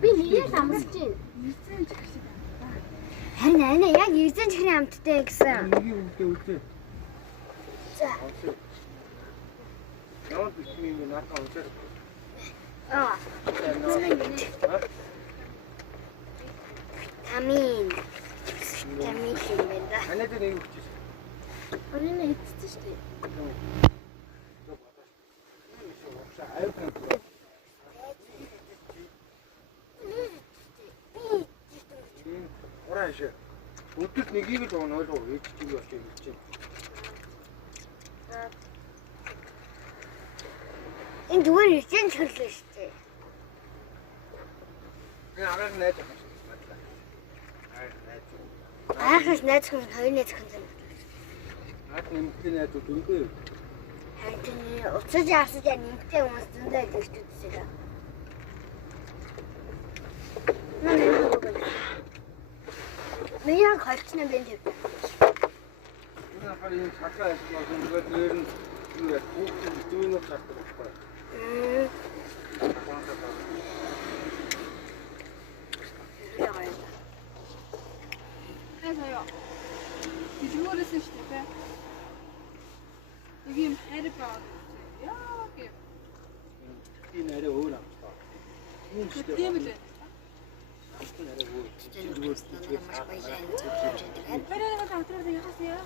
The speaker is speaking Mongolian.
Би нээс амсаж байна. 9 ч шиг байна. Харин аа яг 9 чихрийн амттай гэсэн. Нэгийг үлдээ. За. Яваад бичмийн наатаа уншаад. Тамин. Тамин юм байна. Анаад нэг үчиж. Оройн эцсэн шүү дээ. Оройш. Өдөрт нэгийг л ойлгоо ээж чинь болж юм чинь. Энэ зүгээр ичэн чөлөө шүү дээ. Арай найз байна. Аахаас найз хүн хоёр найз хүн юм. Наад нэмэгтэй найз дөрөнгөө. Харин уцаж харсаж нэмэгтэй хүмүүс зөндөө байдаг шүү дээ. Меня колчны бэн төв. Энэ харин цаашаа ажиллах зүгээр дээр нь юу яа хүүхдүүд зүүнөө цаашаа байхгүй. Хаяа. Дижмөрөөс шүү дээ. Нэг юм хайр баа. Яа гэх. Энэ арай өөр амттай. Юу ч Тийм л. амттай арай өөр. Зүгээр Барайгаа хамтраад яхаас яа.